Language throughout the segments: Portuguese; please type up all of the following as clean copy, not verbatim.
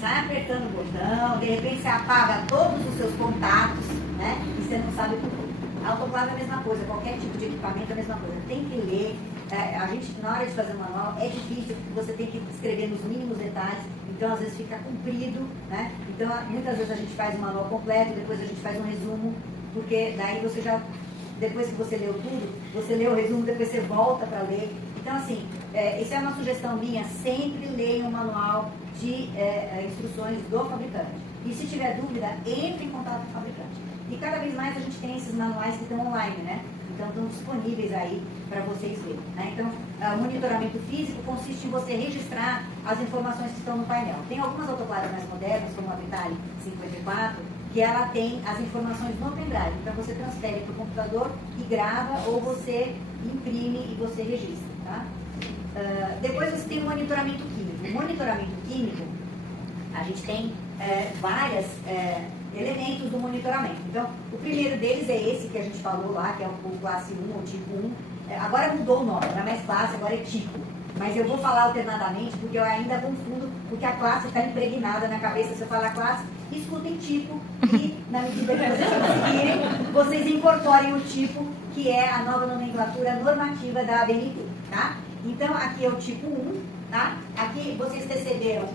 sai apertando o botão, de repente você apaga todos os seus contatos, né? E você não sabe por quê. A autoclave é a mesma coisa, qualquer tipo de equipamento é a mesma coisa. Tem que ler, a gente, na hora de fazer o manual, é difícil, porque você tem que escrever nos mínimos detalhes, então às vezes fica comprido, né? Então muitas vezes a gente faz o manual completo, depois a gente faz um resumo, porque daí você já, depois que você leu tudo, você lê o resumo, depois você volta para ler. Então assim, isso é uma sugestão minha, sempre leia um manual de instruções do fabricante. E se tiver dúvida, entre em contato com o fabricante. E cada vez mais a gente tem esses manuais que estão online, né? Então estão disponíveis aí para vocês verem, né? Então, o monitoramento físico consiste em você registrar as informações que estão no painel. Tem algumas autoclaves mais modernas, como a Vitale 54, que ela tem as informações no pendrive. Então você transfere para o computador e grava, ou você imprime e você registra, tá? Depois você tem o monitoramento químico. O monitoramento químico, a gente tem vários elementos do monitoramento. Então, o primeiro deles é esse que a gente falou lá, que é o classe 1 ou tipo 1. Agora mudou o nome, não é mais classe, agora é tipo. Mas eu vou falar alternadamente, porque eu ainda confundo, porque a classe está impregnada na cabeça. Se eu falar classe, escutem tipo, e na medida que vocês conseguirem, vocês incorporem o tipo, que é a nova nomenclatura normativa da ABNT, tá? Então, aqui é o tipo 1, tá? Aqui vocês receberam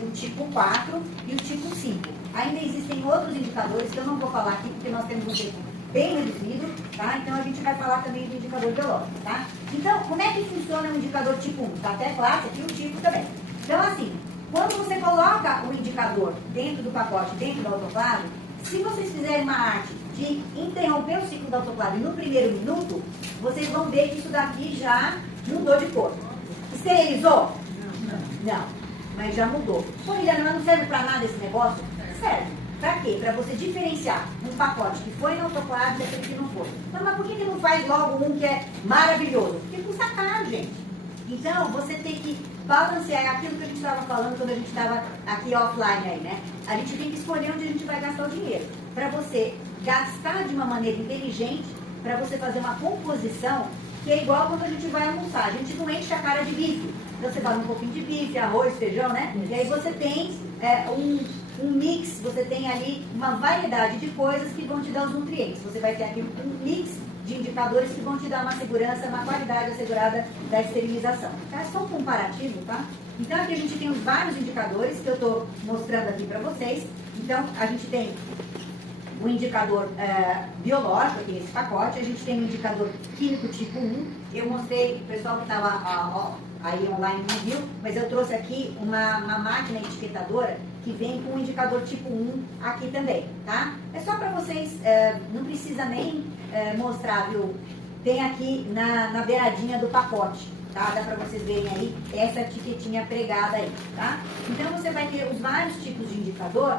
o tipo 4 e o tipo 5. Ainda existem outros indicadores que eu não vou falar aqui, porque nós temos um tempo bem reduzido, tá? Então a gente vai falar também do indicador biológico, tá? Então, como é que funciona o indicador tipo 1? Tá até classe aqui o tipo também. Então, assim, quando você coloca o indicador dentro do pacote, dentro da autoclave, se vocês fizerem uma arte de interromper o ciclo da autoclave no primeiro minuto, vocês vão ver que isso daqui já mudou de cor. Esterilizou? Não, mas já mudou. Pô, Liliana, não serve pra nada esse negócio? Serve. Pra quê? Pra você diferenciar um pacote que foi na autoclave daquele que não foi. Mas por que não faz logo um que é maravilhoso? Porque custa caro, gente. Então, você tem que balancear aquilo que a gente estava falando quando a gente estava aqui offline aí, né? A gente tem que escolher onde a gente vai gastar o dinheiro. Pra você gastar de uma maneira inteligente, pra você fazer uma composição que é igual quando a gente vai almoçar. A gente não enche a cara de bife. Então, você faz um pouquinho de bife, arroz, feijão, né? E aí você tem um mix, você tem ali uma variedade de coisas que vão te dar os nutrientes. Você vai ter aqui um mix de indicadores que vão te dar uma segurança, uma qualidade assegurada da esterilização. É só um comparativo, tá? Então aqui a gente tem os vários indicadores que eu estou mostrando aqui para vocês. Então a gente tem o indicador biológico aqui nesse pacote, a gente tem o indicador químico tipo 1. Eu mostrei, o pessoal que estava aí online não viu, mas eu trouxe aqui uma máquina etiquetadora que vem com o indicador tipo 1 aqui também, tá? É só para vocês, não precisa nem mostrar, viu? Tem aqui na beiradinha do pacote, tá? Dá para vocês verem aí essa etiquetinha pregada aí, tá? Então você vai ter os vários tipos de indicador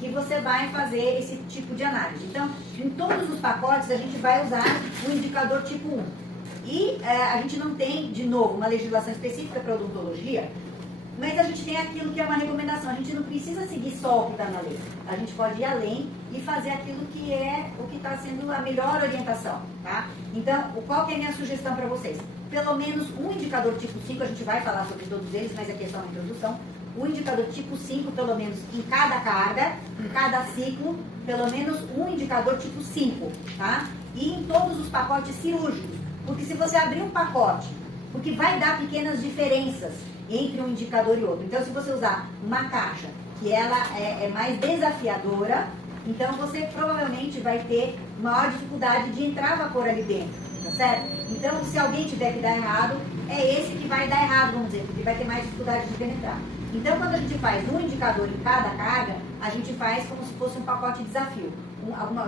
que você vai fazer esse tipo de análise. Então, em todos os pacotes a gente vai usar o indicador tipo 1. E a gente não tem, de novo, uma legislação específica para odontologia, mas a gente tem aquilo que é uma recomendação. A gente não precisa seguir só o que está na lei. A gente pode ir além e fazer aquilo que é o que está sendo a melhor orientação, tá? Então, qual que é a minha sugestão para vocês? Pelo menos um indicador tipo 5, a gente vai falar sobre todos eles, mas aqui é só uma introdução. O indicador tipo 5, pelo menos em cada carga, em cada ciclo, pelo menos um indicador tipo 5, tá? E em todos os pacotes cirúrgicos. Porque se você abrir um pacote, porque vai dar pequenas diferenças entre um indicador e outro. Então, se você usar uma caixa que ela é mais desafiadora, então você provavelmente vai ter maior dificuldade de entrar vapor ali dentro, tá certo? Então, se alguém tiver que dar errado, é esse que vai dar errado, vamos dizer, porque vai ter mais dificuldade de penetrar. Então, quando a gente faz um indicador em cada carga, a gente faz como se fosse um pacote de desafio.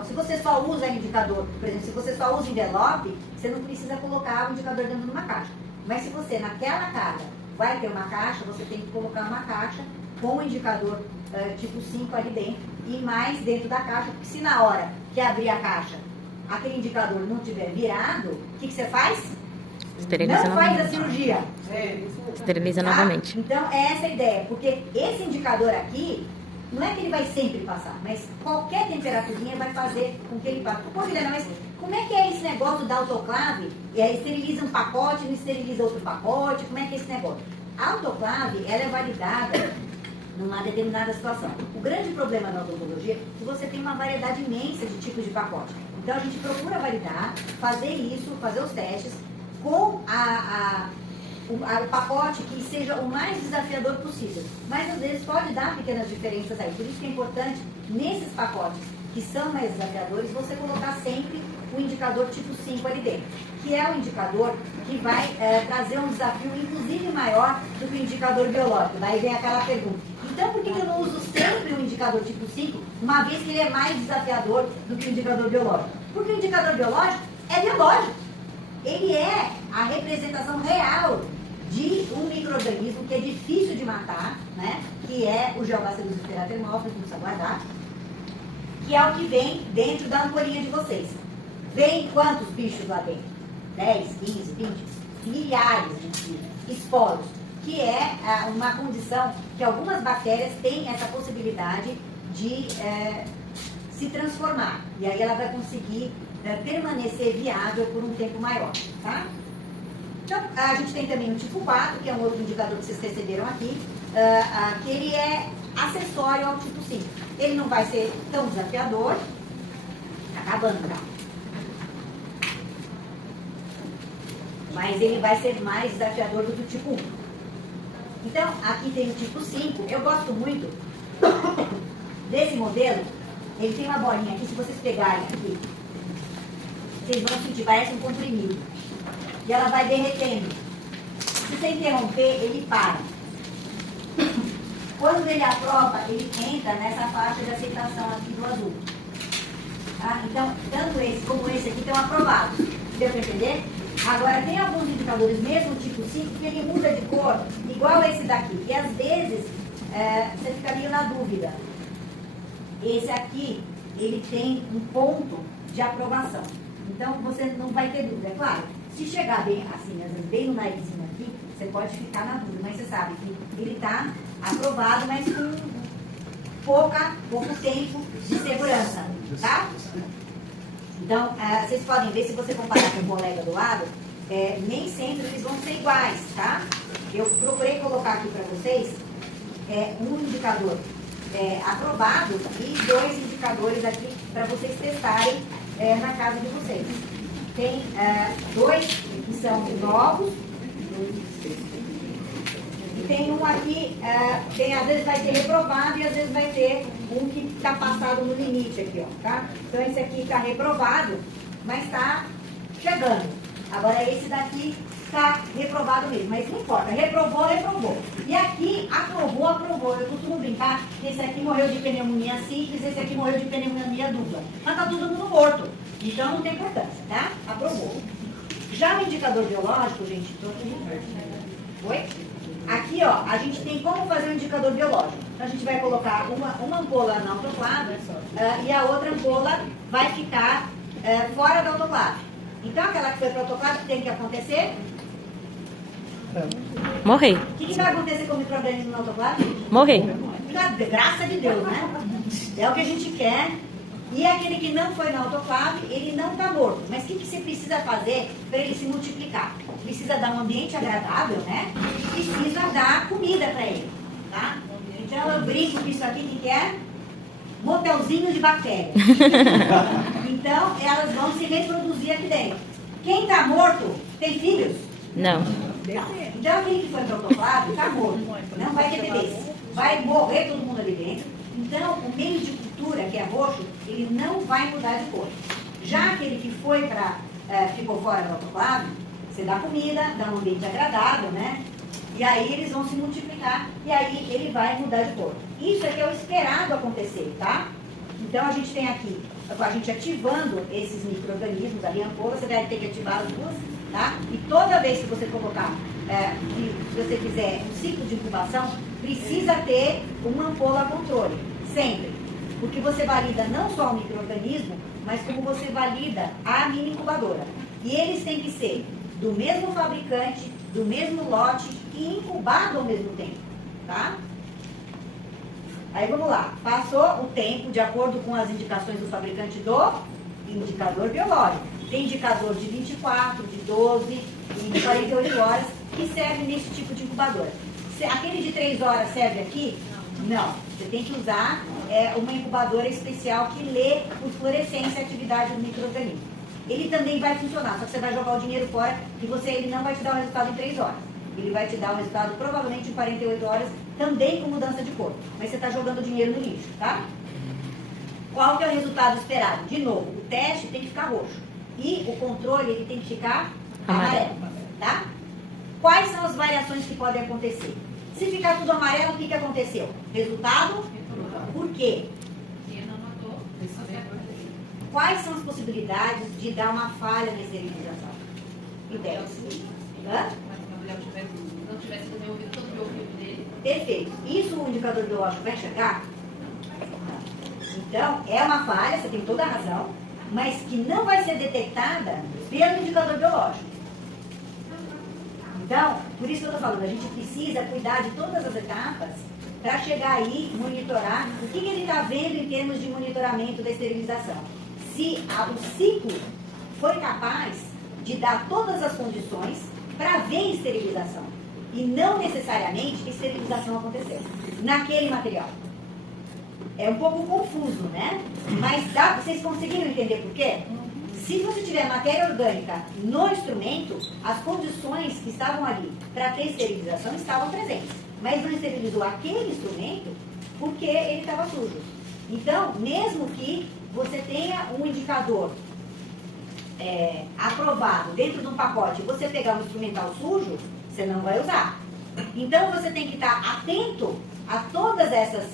Se você só usa indicador, por exemplo, se você só usa envelope, você não precisa colocar o indicador dentro de uma caixa. Mas se você, naquela carga, vai ter uma caixa, você tem que colocar uma caixa com o indicador tipo 5 ali dentro e mais dentro da caixa, porque se na hora que abrir a caixa, aquele indicador não tiver virado, o que você faz? Esteriliza não faz novamente. a cirurgia. Esteriliza Tá? novamente. Então, é essa a ideia, porque esse indicador aqui, não é que ele vai sempre passar, mas qualquer temperaturinha vai fazer com que ele passe. Pô, Guilherme, mas como é que é esse negócio da autoclave? Esteriliza um pacote, não esteriliza outro pacote, como é que é esse negócio? A autoclave, ela é validada numa determinada situação. O grande problema na odontologia é que você tem uma variedade imensa de tipos de pacote. Então a gente procura validar, fazer isso, fazer os testes com o pacote que seja o mais desafiador possível. Mas às vezes pode dar pequenas diferenças aí. Por isso que é importante, nesses pacotes que são mais desafiadores, você colocar sempre o indicador tipo 5 ali dentro, que é o indicador que vai trazer um desafio inclusive maior do que o indicador biológico. Daí vem aquela pergunta: então por que eu não uso sempre o indicador tipo 5, uma vez que ele é mais desafiador do que o indicador biológico? Porque o indicador biológico é biológico. Ele é a representação real de um micro-organismo que é difícil de matar, né? Que é o Geobacillus fteratermófilos, vamos aguardar, que é o que vem dentro da ampolinha de vocês. Vem quantos bichos lá dentro? 10, 15, 20, milhares de esporos, que é uma condição que algumas bactérias têm essa possibilidade de se transformar. E aí ela vai conseguir permanecer viável por um tempo maior, tá? Então, a gente tem também o tipo 4, que é um outro indicador que vocês receberam aqui, que ele é acessório ao tipo 5. Ele não vai ser tão desafiador, acabando, tá? Mas ele vai ser mais desafiador do que o tipo 1. Então, aqui tem o tipo 5. Eu gosto muito desse modelo. Ele tem uma bolinha aqui, se vocês pegarem aqui, vocês vão sentir, parece um comprimido. E ela vai derretendo. Se você interromper, ele para. Quando ele aprova, ele entra nessa faixa de aceitação aqui do azul. Tá? Então, tanto esse como esse aqui estão aprovados. Deu para entender? Agora, tem alguns indicadores, mesmo tipo 5, que ele muda de cor, igual esse daqui. E às vezes, você fica meio na dúvida. Esse aqui, ele tem um ponto de aprovação. Então, você não vai ter dúvida. É claro, se chegar bem assim, às vezes bem no narizinho aqui, você pode ficar na dúvida. Mas você sabe que ele está aprovado, mas com pouco tempo de segurança. Tá? Então, vocês podem ver, se você comparar com o colega do lado, nem sempre eles vão ser iguais, tá? Eu procurei colocar aqui para vocês um indicador aprovado e 2 indicadores aqui para vocês testarem na casa de vocês. Tem 2 que são novos e tem um aqui, às vezes vai ter reprovado e às vezes vai ter um que está passado no limite aqui, ó, tá? Então esse aqui está reprovado, mas está chegando. Agora esse daqui está reprovado mesmo, mas não importa, reprovou. E aqui aprovou. Eu costumo brincar que esse aqui morreu de pneumonia simples, esse aqui morreu de pneumonia dupla. Mas está todo mundo morto, então não tem importância, tá? Aprovou. Já o indicador biológico, gente, oi? Aqui, ó, a gente tem como fazer um indicador biológico. Então, a gente vai colocar uma ampola na autoclave e a outra ampola vai ficar fora da autoclave. Então, aquela que foi para a autoclave, o que tem que acontecer? Morrer. O que vai acontecer com o micro-organismo na autoclave? Morrer. Graças de Deus, né? É o que a gente quer. E aquele que não foi na autoclave, ele não está morto. Mas o que você precisa fazer para ele se multiplicar? Precisa dar um ambiente agradável, né? E precisa dar comida para ele, tá? Então eu brinco com isso aqui que é motelzinho de bactérias. Então elas vão se reproduzir aqui dentro. Quem está morto tem filhos? Não. Então aquele que foi para o autoclave está morto. Não vai ter bebês. Vai morrer todo mundo ali dentro. Então, o meio de cultura, que é roxo, ele não vai mudar de cor. Já aquele que foi ficou fora do autoclave, você dá comida, dá um ambiente agradável, né? E aí eles vão se multiplicar e aí ele vai mudar de cor. Isso é que é o esperado acontecer, tá? Então, a gente tem aqui, a gente ativando esses micro-organismos ali, a ampola, você vai ter que ativar as duas, tá? E toda vez que você colocar, se você fizer um ciclo de incubação, precisa ter uma ampola controle, sempre. Porque você valida não só o micro-organismo, mas como você valida a mini incubadora. E eles têm que ser do mesmo fabricante, do mesmo lote e incubado ao mesmo tempo, tá? Aí vamos lá, passou o tempo de acordo com as indicações do fabricante do indicador biológico. Tem indicador de 24, de 12 e de 48 horas que serve nesse tipo de incubadora. Aquele de 3 horas serve aqui? Não, você tem que usar uma incubadora especial que lê por fluorescência a atividade do micro-organismo. Ele também vai funcionar, só que você vai jogar o dinheiro fora e ele não vai te dar o resultado em 3 horas. Ele vai te dar o resultado provavelmente em 48 horas, também com mudança de cor. Mas você está jogando dinheiro no lixo, tá? Qual que é o resultado esperado? De novo, o teste tem que ficar roxo. E o controle ele tem que ficar amarelo, tá? Quais são as variações que podem acontecer? Se ficar tudo amarelo, o que aconteceu? Resultado? Por quê? Quais são as possibilidades de dar uma falha na esterilização? Ideias. Hã? Não tivesse desenvolvido todo o biofilme dele. Perfeito. Isso o indicador biológico vai chegar? Então, é uma falha, você tem toda a razão, mas que não vai ser detectada pelo indicador biológico. Então, por isso que eu estou falando, a gente precisa cuidar de todas as etapas para chegar aí e monitorar o que ele está vendo em termos de monitoramento da esterilização. Se o ciclo foi capaz de dar todas as condições para ver esterilização. E não necessariamente esterilização aconteceu naquele material. É um pouco confuso, né? Mas vocês conseguiram entender por quê? Se você tiver matéria orgânica no instrumento, as condições que estavam ali para ter esterilização estavam presentes. Mas não esterilizou aquele instrumento porque ele estava sujo. Então, mesmo que você tenha um indicador aprovado dentro de um pacote e você pegar um instrumental sujo, você não vai usar. Então, você tem que estar atento a todas essas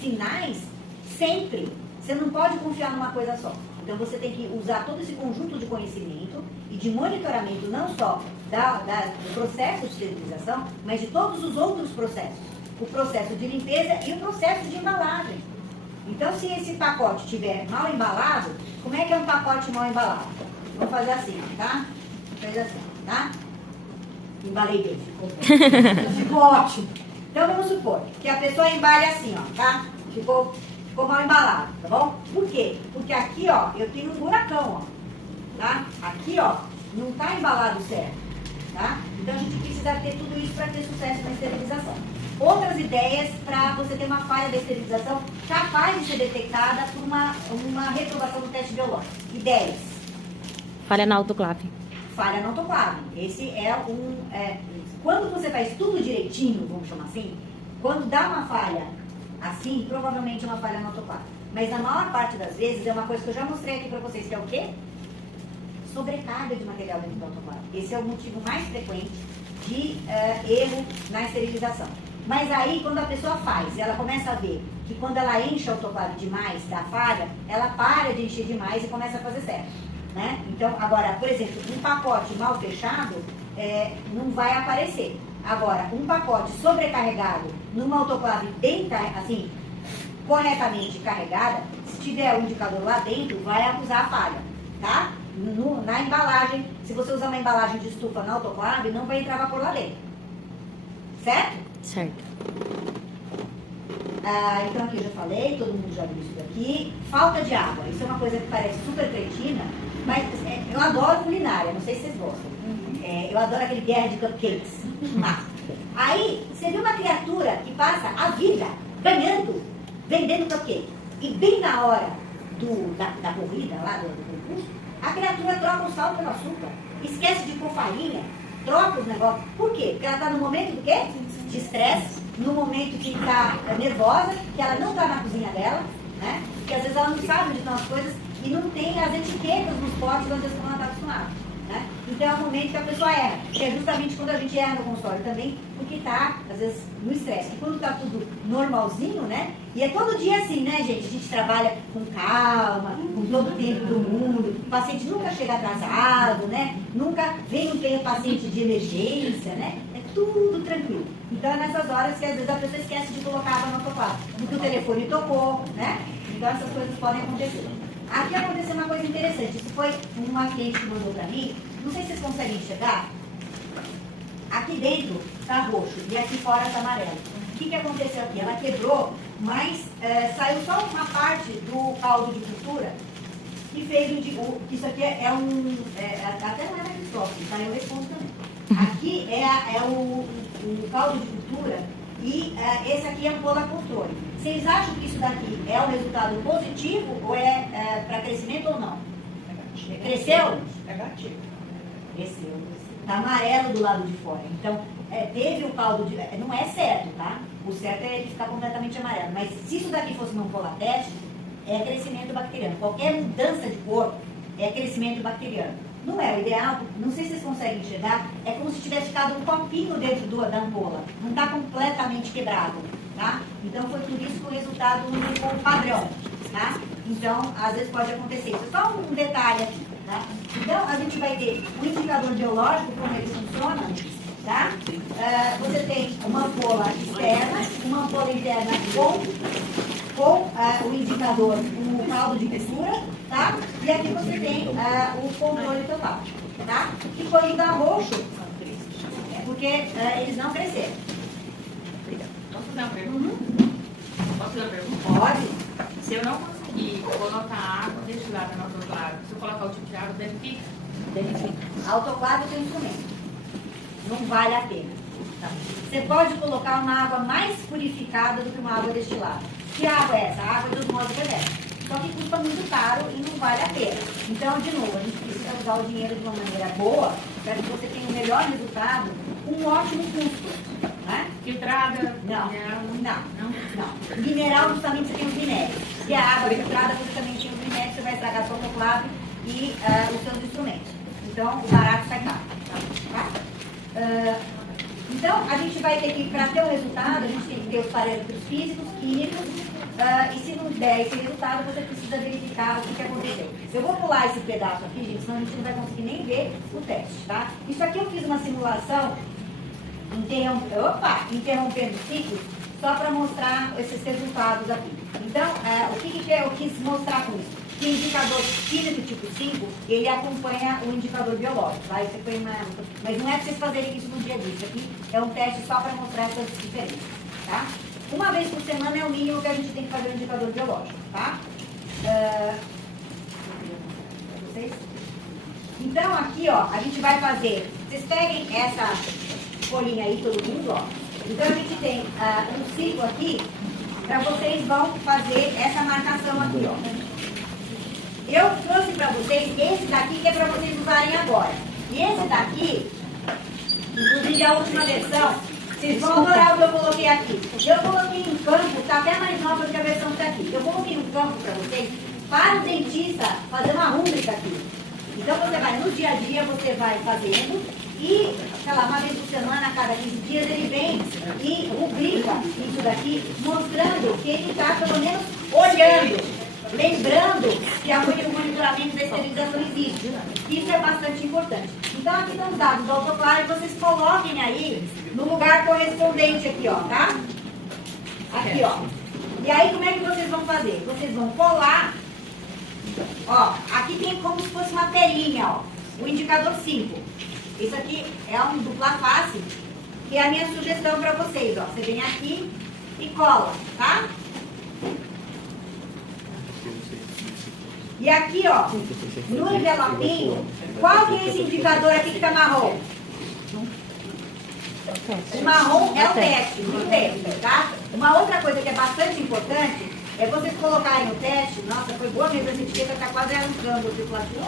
sinais sempre. Você não pode confiar numa coisa só. Então, você tem que usar todo esse conjunto de conhecimento e de monitoramento, não só do processo de esterilização, mas de todos os outros processos. O processo de limpeza e o processo de embalagem. Então, se esse pacote estiver mal embalado, como é que é um pacote mal embalado? Vamos fazer assim, tá? Faz assim, tá? Embalei bem, ficou ótimo. Então, vamos supor que a pessoa embale assim, ó, tá? Ficou mal embalado, tá bom? Por quê? Porque aqui, ó, eu tenho um buracão, ó, tá? Aqui, ó, não tá embalado certo, tá? Então, a gente precisa ter tudo isso para ter sucesso na esterilização. Outras ideias para você ter uma falha da esterilização capaz de ser detectada por uma reprovação do teste biológico. Ideias. Falha na autoclave. Falha na autoclave. Esse quando você faz tudo direitinho, vamos chamar assim, quando dá uma falha assim, provavelmente é uma falha na autoclave. Mas na maior parte das vezes é uma coisa que eu já mostrei aqui para vocês, que é o quê? Sobrecarga de material dentro da autoclave. Esse é o motivo mais frequente de erro na esterilização. Mas aí, quando a pessoa faz, ela começa a ver que quando ela enche a autoclave demais da falha, ela para de encher demais e começa a fazer certo, né? Então, agora, por exemplo, um pacote mal fechado não vai aparecer. Agora, um pacote sobrecarregado numa autoclave bem, assim, corretamente carregada, se tiver o indicador lá dentro, vai acusar a falha, tá? Na embalagem, se você usar uma embalagem de estufa na autoclave, não vai entrar vapor lá dentro. Certo? Certo. Então aqui eu já falei, todo mundo já viu isso daqui. Falta de água, isso é uma coisa que parece super cretina, mas eu adoro culinária, não sei se vocês gostam. Eu adoro aquele guerra de cupcakes. Aí, você vê uma criatura que passa a vida ganhando, vendendo cupcake. E bem na hora da corrida lá, do concurso, a criatura troca o sal pelo açúcar, esquece de pôr farinha, troca os negócios. Por quê? Porque ela está no momento do quê? De estresse, no momento que está nervosa, que ela não está na cozinha dela, né? Porque às vezes ela não sabe onde estão as coisas e não tem as etiquetas nos potes onde ela está acostumada, né? Então é o momento que a pessoa erra, que é justamente quando a gente erra no consultório também, porque está, às vezes, no estresse. E quando está tudo normalzinho, né? E é todo dia assim, né, gente? A gente trabalha com calma, com todo o tempo do mundo, o paciente nunca chega atrasado, né? Nunca vem um paciente de emergência, né? É tudo tranquilo. Então é nessas horas que às vezes a pessoa esquece de colocar água no autoclave, porque o telefone tocou, né? Então essas coisas podem acontecer. Aqui aconteceu uma coisa interessante. Isso foi uma cliente que mandou para mim. Não sei se vocês conseguem enxergar. Aqui dentro está roxo e aqui fora está amarelo. O que aconteceu aqui? Ela quebrou, mas saiu só uma parte do caldo de cultura que fez isso aqui até não é microscópio, saiu esse ponto também. Aqui é o caldo de cultura E esse aqui é ampola controle. Vocês acham que isso daqui é um resultado positivo ou é para crescimento ou não? Cresceu? Negativo. Cresceu. Está amarelo do lado de fora. Então, teve o caldo de... Não é certo, tá? O certo é ele ficar completamente amarelo. Mas se isso daqui fosse uma ampola teste, é crescimento bacteriano. Qualquer mudança de cor é crescimento bacteriano. Não é o ideal, não sei se vocês conseguem enxergar, é como se tivesse ficado um copinho dentro da ampola. Não está completamente quebrado, tá? Então foi por isso que o resultado não ficou padrão, tá? Então, às vezes pode acontecer isso. Só um detalhe aqui, tá? Então, a gente vai ter o indicador biológico, como ele funciona, tá? Você tem uma ampola externa, uma ampola interna com o indicador, o caldo de textura, tá? E aqui você tem o controle total, tá? E quando dá roxo, é porque eles não cresceram. Posso fazer uma pergunta? Posso fazer uma pergunta? Pode? Se eu não conseguir colocar água destilada no autoclave, se eu colocar o tipo de água, danifica? A autoclave tem instrumento. Não vale a pena. Tá? Você pode colocar uma água mais purificada do que uma água destilada. Que água é essa? A água dos modos reversos. Só que custa muito caro e não vale a pena. Então, de novo, a gente precisa usar o dinheiro de uma maneira boa para que você tenha o melhor resultado com um ótimo custo. Né? Filtrada? Não, Mineral? não. Mineral, justamente, você tem os minérios. E a água filtrada, você também tem os minérios, você vai estragar a sua autoclave e os seus instrumentos. Então, o barato sai caro. Tá? Então, a gente vai ter que, para ter o resultado, a gente tem que ter os parâmetros físicos, químicos, e se não der esse resultado, você precisa verificar o que aconteceu. Eu vou pular esse pedaço aqui, gente, senão a gente não vai conseguir nem ver o teste, tá? Isso aqui eu fiz uma simulação interrompendo ciclos, só para mostrar esses resultados aqui. Então, o que eu quis mostrar com isso? Que o indicador químico tipo 5, ele acompanha o indicador biológico, tá? Isso foi mas não é para vocês fazerem isso no dia a dia. Isso aqui é um teste só para mostrar essas diferenças, tá? Uma vez por semana é o mínimo que a gente tem que fazer o indicador biológico, tá? Vocês? Então, aqui, ó, a gente vai fazer... Vocês peguem essa folhinha aí, todo mundo, ó. Então, a gente tem um ciclo aqui, para vocês vão fazer essa marcação aqui, ó. Eu trouxe para vocês esse daqui que é para vocês usarem agora. E esse daqui, inclusive a última versão, vocês vão adorar o que eu coloquei aqui. Eu coloquei um campo, está até mais nova do que a versão que está aqui. Eu coloquei um campo para vocês, para o dentista fazer uma rúbrica aqui. Então você vai, no dia a dia, você vai fazendo e, sei lá, uma vez por semana, a cada 15 dias, ele vem e rubrica isso daqui, mostrando que ele está, pelo menos, olhando. Lembrando que o monitoramento da esterilização existe. Isso é bastante importante. Então, aqui estão os dados do autoclave, vocês coloquem aí no lugar correspondente aqui, ó, tá? Aqui, ó. E aí, como é que vocês vão fazer? Vocês vão colar, ó, aqui tem como se fosse uma telinha, ó, o indicador 5. Isso aqui é um dupla face, que é a minha sugestão para vocês, ó. Você vem aqui e cola, tá? E aqui, ó, no envelopinho, qual que é esse indicador aqui que está marrom? O marrom é o teste, o teste, tá? Uma outra coisa que é bastante importante é vocês colocarem o teste. Nossa, foi boa mesmo, essa etiqueta está quase arrancando o circulação.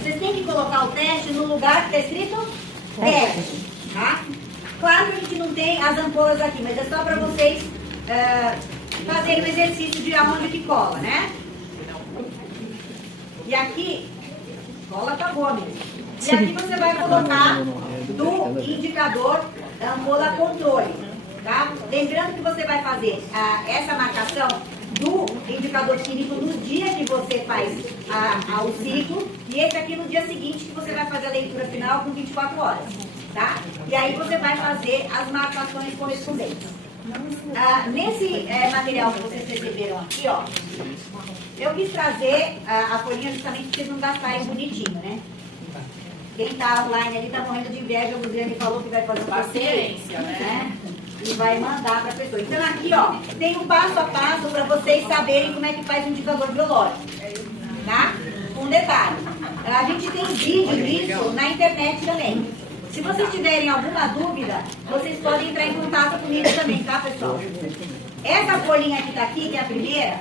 Vocês têm que colocar o teste no lugar que está escrito teste, tá? Claro que a gente não tem as ampolas aqui, mas é só para vocês fazerem o exercício de aonde que cola, né? E aqui, cola tá boa mesmo. E aqui você vai colocar do indicador da ampola controle, tá? Lembrando que você vai fazer essa marcação do indicador químico no dia que você faz o ciclo e esse aqui no dia seguinte que você vai fazer a leitura final com 24 horas, tá? E aí você vai fazer as marcações correspondentes. Nesse material que vocês receberam aqui, ó, eu quis trazer a folhinha justamente para vocês não gastarem bonitinho, né? Quem está online ali está morrendo de inveja, o Luziane falou que vai fazer uma Paciência, né? E vai mandar para a pessoa. Então aqui, ó, tem um passo a passo para vocês saberem como é que faz um indicador biológico, tá? Um detalhe, a gente tem vídeo disso na internet também. Se vocês tiverem alguma dúvida, vocês podem entrar em contato comigo também, tá, pessoal? Essa folhinha que tá aqui, que é a primeira,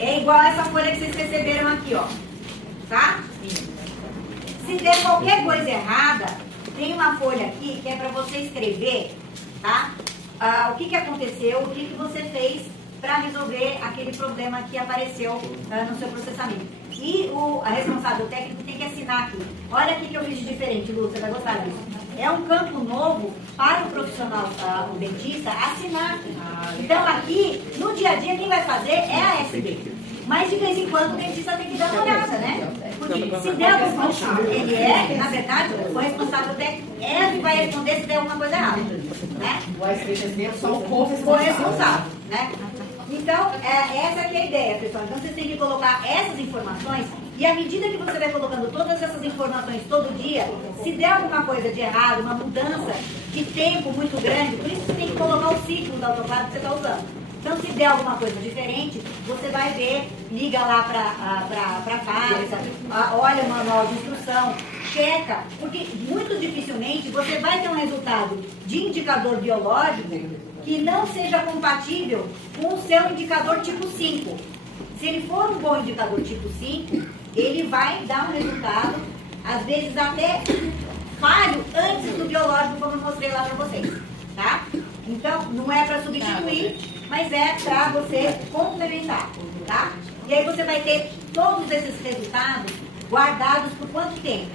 é igual a essa folha que vocês receberam aqui, ó. Tá? Se der qualquer coisa errada, tem uma folha aqui que é para você escrever, tá? O que aconteceu, o que você fez para resolver aquele problema que apareceu no seu processamento. E o responsável técnico tem que assinar aqui. Olha aqui que eu fiz de diferente, Lu, você vai gostar disso. É um campo novo para o profissional, o dentista, assinar. Então aqui, no dia a dia, quem vai fazer é a SB. Mas de vez em quando o dentista tem que dar uma olhada, né? Porque se der alguma coisa, ele é, na verdade, o responsável técnico é que vai responder se der alguma coisa errada. Né? O SBSB é só o corresponsável, né? Então, essa que é a ideia, pessoal. Então, vocês têm que colocar essas informações e à medida que você vai colocando todas essas informações todo dia, se der alguma coisa de errado, uma mudança de tempo muito grande, por isso você tem que colocar o ciclo da autoclave que você está usando. Então, se der alguma coisa diferente, você vai ver, liga lá para a fábrica, olha o manual de instrução, checa, porque muito dificilmente você vai ter um resultado de indicador biológico que não seja compatível com o seu indicador tipo 5. Se ele for um bom indicador tipo 5, ele vai dar um resultado, às vezes até falho antes do biológico, como eu mostrei lá para vocês. Tá? Então, não é para substituir, mas é para você complementar. Tá? E aí você vai ter todos esses resultados guardados por quanto tempo?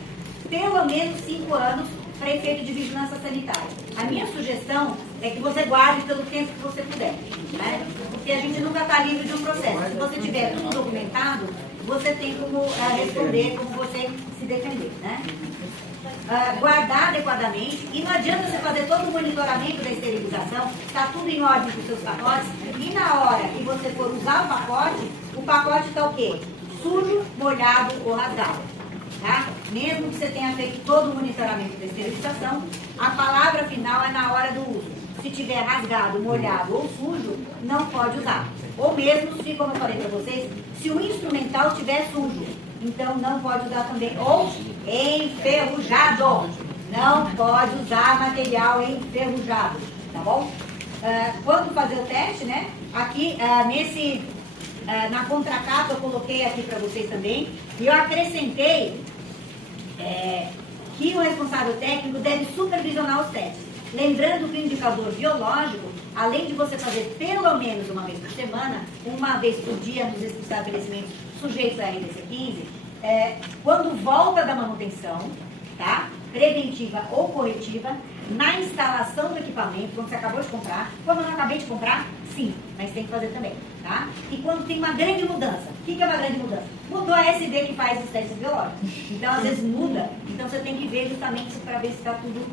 Pelo menos 5 anos para efeito de vigilância sanitária. A minha sugestão é que você guarde pelo tempo que você puder. Né? Porque a gente nunca está livre de um processo. Se você tiver tudo documentado, você tem como responder, como você se defender. Né? Guardar adequadamente, e não adianta você fazer todo o monitoramento da esterilização, está tudo em ordem com os seus pacotes, e na hora que você for usar o pacote está o quê? Sujo, molhado ou rasgado. Tá? Mesmo que você tenha feito todo o monitoramento da esterilização, a palavra final é na hora do uso. Se tiver rasgado, molhado ou sujo, não pode usar. Ou mesmo se, como eu falei para vocês, se o instrumental estiver sujo, então não pode usar também. Ou enferrujado. Não pode usar material enferrujado. Tá bom? Quando fazer o teste, né? Aqui, na contracapa eu coloquei aqui para vocês também. E eu acrescentei que o responsável técnico deve supervisionar os testes. Lembrando que o indicador biológico, além de você fazer pelo menos uma vez por semana, uma vez por dia nos estabelecimentos sujeitos à RDC 15, quando volta da manutenção, tá? Preventiva ou corretiva, na instalação do equipamento, quando você acabou de comprar, como eu não acabei de comprar, sim, mas tem que fazer também, tá? E quando tem uma grande mudança, o que é uma grande mudança? Mudou a SD que faz os testes biológicos, então às vezes muda, então você tem que ver justamente para ver se está tudo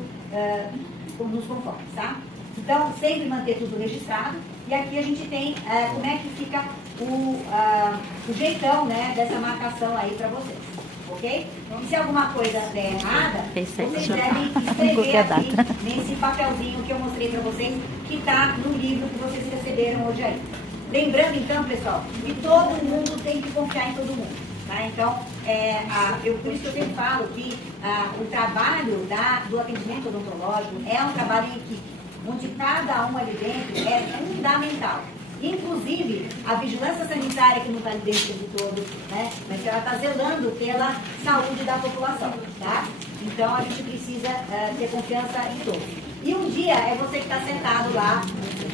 nos conformes, tá? Então, sempre manter tudo registrado, e aqui a gente tem como é que fica o jeitão, né, dessa marcação aí para vocês. Ok? E se alguma coisa der errada, vocês devem escrever aqui nesse papelzinho que eu mostrei para vocês, que está no livro que vocês receberam hoje aí. Lembrando então, pessoal, que todo mundo tem que confiar em todo mundo. Tá? Então, por isso que eu sempre falo que o trabalho do atendimento odontológico é um trabalho em equipe, onde cada um ali dentro é fundamental. Inclusive, a vigilância sanitária que não está ali dentro o tempo todo, né? Mas ela está zelando pela saúde da população, tá? Então, a gente precisa ter confiança em todos. E um dia é você que está sentado lá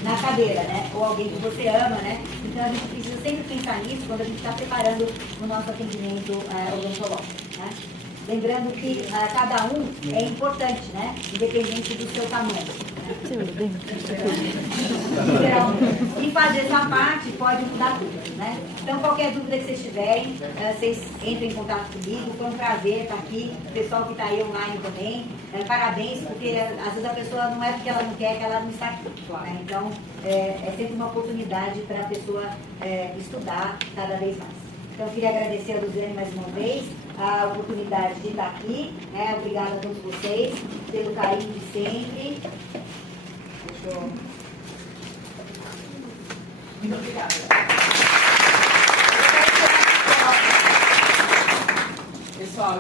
na cadeira, né? Ou alguém que você ama, né? Então, a gente precisa sempre pensar nisso quando a gente está preparando o nosso atendimento odontológico, né? Lembrando que cada um é importante, né? Independente do seu tamanho. E fazer essa parte pode mudar tudo, né? Então, qualquer dúvida que vocês tiverem, vocês entrem em contato comigo. Foi um prazer estar aqui. O pessoal que está aí online também. Parabéns, porque às vezes a pessoa não é porque ela não quer que ela não está aqui. Né? Então, é sempre uma oportunidade para a pessoa estudar cada vez mais. Então, eu queria agradecer a Luziane mais uma vez a oportunidade de estar aqui. Né? Obrigada a todos vocês pelo carinho de sempre. Muito obrigada. Pessoal,